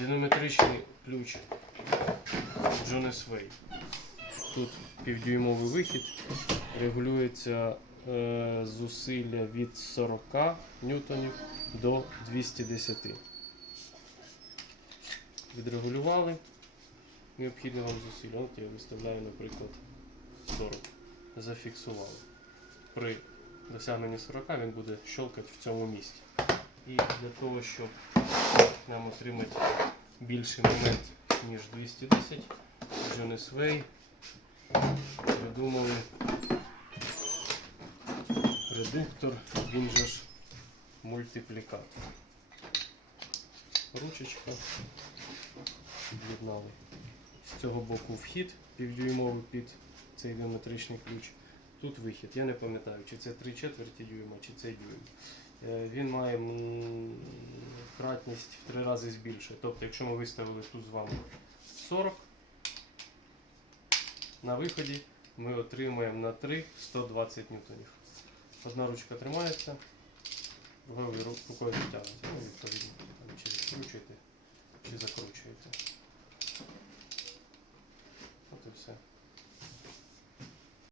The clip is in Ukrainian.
Динаметричний ключ Jones Way. Тут півдюймовий вихід, регулюється е, зусилля від 40 ньютонів до 210. Відрегулювали необхідне вам зусилля. От я виставляю, наприклад, 40. Зафіксували. При досягненні 40 він буде щелкати в цьому місці. І для того, щоб нам отримати більший момент, ніж 210, Jonas Way придумали редуктор, він же ж мультиплікатор. Ручечка від'єднали. З цього боку вхід півдюймовий під цей геометричний ключ. Тут вихід. Я не пам'ятаю, чи це 3 четверті дюйма, чи це дюйм. Е, Він має кратність в три рази збільшує. Тобто, якщо ми виставили тут з вами 40, на виході ми отримаємо на 3 120 ньютонів. Одна ручка тримається, другою рукою витягнеться. Ну, відповідно, чи відкручуєте, чи закручуєте. От і все.